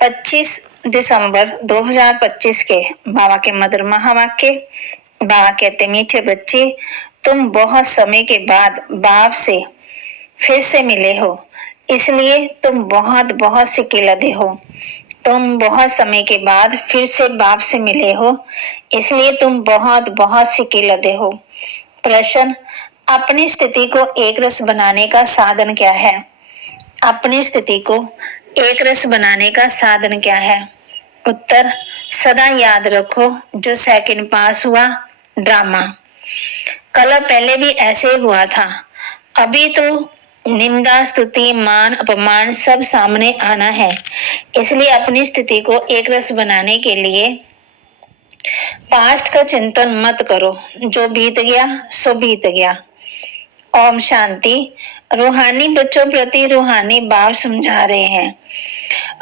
25 दिसंबर 2025 के बाबा के मधुर महावाक्य। बाबा कहते, मीठे बच्चे, तुम बहुत समय के बाद बाप से फिर से मिले हो, इसलिए तुम बहुत बहुत सिक्के लदे हो। तुम बहुत समय के बाद फिर से बाप से मिले हो, इसलिए तुम बहुत बहुत सिक्के लदे हो। प्रश्न, अपनी स्थिति को एक रस बनाने का साधन क्या है? अपनी स्थिति को एक रस बनाने का साधन क्या है? उत्तर, सदा याद रखो जो सेकंड पास हुआ ड्रामा। कल पहले भी ऐसे हुआ था, अभी तो निंदा स्तुति मान अपमान सब सामने आना है। इसलिए अपनी स्थिति को एक रस बनाने के लिए पास्ट का चिंतन मत करो, जो बीत गया सो बीत गया। ओम शांति। रूहानी बच्चों प्रति रूहानी बाप समझा रहे हैं।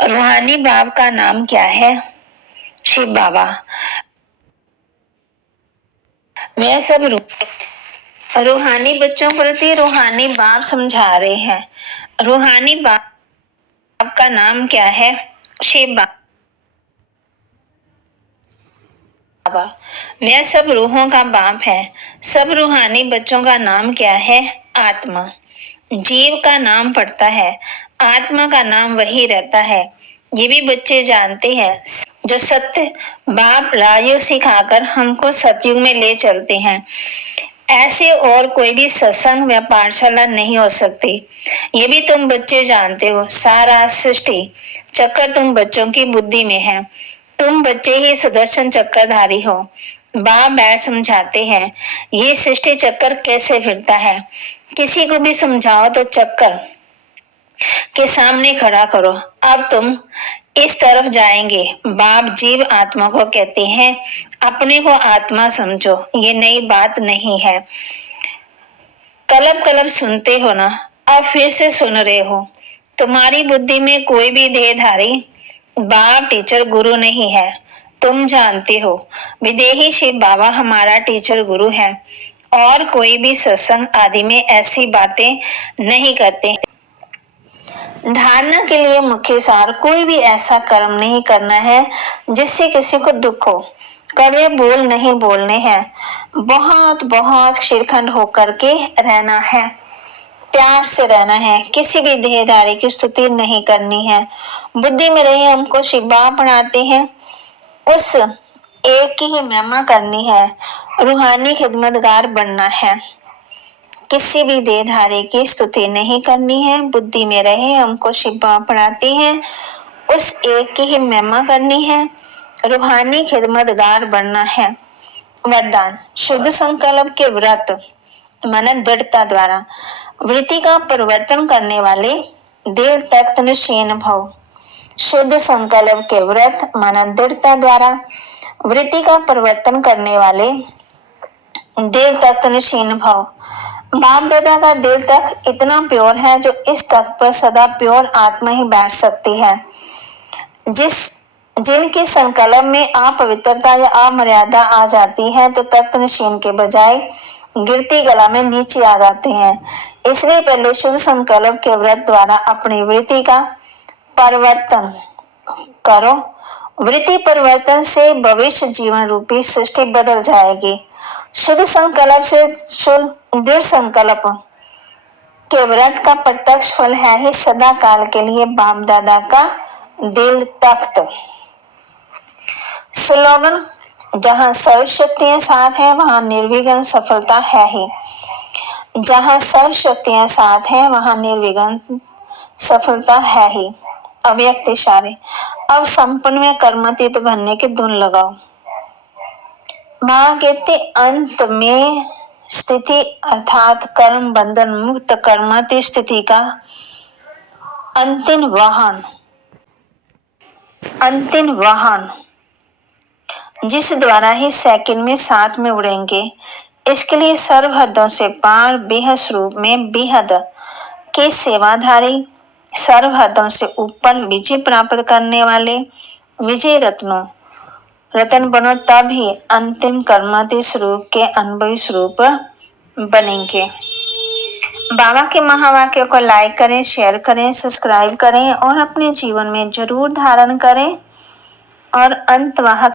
रूहानी बाप का नाम क्या है? शिव बाबा। वह सब रूहानी बच्चों प्रति रूहानी बाप समझा रहे हैं। रूहानी बाप का नाम क्या है? शिव बाबा। वह सब रूहों का बाप है। सब रूहानी बच्चों का नाम क्या है? आत्मा। जीव का नाम पड़ता है, आत्मा का नाम वही रहता है। ये भी बच्चे जानते हैं। जो सत्य बाप राजयोग सिखाकर हमको सतयुग में ले चलते हैं, ऐसे और कोई भी सत्संग व पाठशाला नहीं हो सकती। ये भी तुम बच्चे जानते हो। सारा सृष्टि चक्कर तुम बच्चों की बुद्धि में है। तुम बच्चे ही सुदर्शन चक्रधारी हो। बाप बैठ समझाते हैं ये सृष्टि चक्कर कैसे फिरता है। किसी को भी समझाओ तो चक्कर के सामने खड़ा करो। अब तुम इस तरफ जाएंगे। बाप जीव आत्मा को कहते हैं अपने को आत्मा समझो। ये नई बात नहीं है। कलब कलब सुनते हो ना, अब फिर से सुन रहे हो। तुम्हारी बुद्धि में कोई भी देहधारी बाप टीचर गुरु नहीं है। तुम जानते हो विदेही शिव बाबा हमारा टीचर गुरु है, और कोई भी सत्संग आदि में ऐसी बातें नहीं करते। धारणा के लिए मुख्य सार, कोई भी ऐसा कर्म नहीं करना है जिससे किसी को दुख हो। कड़वे बोल नहीं बोलने हैं। बहुत बहुत शिरखंड होकर के रहना है। प्यार से रहना है। किसी भी देहधारी की स्तुति नहीं करनी है। बुद्धि में रहे हमको शिव बाबा पढ़ाते हैं, उस एक की ही महिमा करनी है। रूहानी खिदमतगार बनना है। किसी भी देहधारी की स्तुति नहीं करनी है। बुद्धि में रहे हमको शिव बाबा पढ़ाते हैं, उस एक की ही महिमा करनी है। रूहानी खिदमतगार बनना है। वरदान, शुद्ध संकल्प के व्रत मन दृढ़ता द्वारा वृत्ति का परिवर्तन करने वाले दिल तख्त निश्चयन भव। शुद्ध संकल्प के व्रत मन दृढ़ता द्वारा वृत्ति का परिवर्तन करने वाले दिल तख्त निश्चयन भव। बाप दादा का दिल तख्त इतना प्योर है जो इस तख्त पर सदा प्योर आत्मा ही बैठ सकती है। जिनके संकल्प में अपवित्रता या अमर्यादा आ जाती है तो तख्त निश्चयन के बजाय गिरती गला में नीचे आ जाते हैं। इसलिए पहले शुद्ध संकल्प के व्रत द्वारा अपनी वृत्ति का परिवर्तन करो। वृत्ति परिवर्तन से भविष्य जीवन रूपी सृष्टि बदल जाएगी। शुद्ध संकल्प से दृढ़ संकल्प के व्रत का प्रत्यक्ष फल है ही सदा काल के लिए बाप दादा का दिल तख्त। स्लोगन, जहाँ सर्व शक्तियां साथ है वहाँ निर्विघ्न सफलता है ही। जहाँ सर्व शक्तियां साथ है वहाँ निर्विघ्न सफलता है ही। अव्यक्त इशारे। अब संपूर्ण में कर्मातीत बनने की धुन लगाओ। माँ कहते अंत में स्थिति अर्थात कर्म बंधन मुक्त कर्मातीत स्थिति का अंतिम वाहन जिस द्वारा ही सेकंड में साथ में उड़ेंगे। इसके लिए सर्व हदों से पार बेहद स्वरूप में बेहद के सेवाधारी, सर्व हदों से ऊपर विजय प्राप्त करने वाले विजय रतन बनो, तब ही अंतिम कर्मातीत स्वरूप के अनुभवी स्वरूप बनेंगे। बाबा के महावाक्यों को लाइक करें, शेयर करें, सब्सक्राइब करें और अपने जीवन में जरूर धारण करें। और अंतवाहक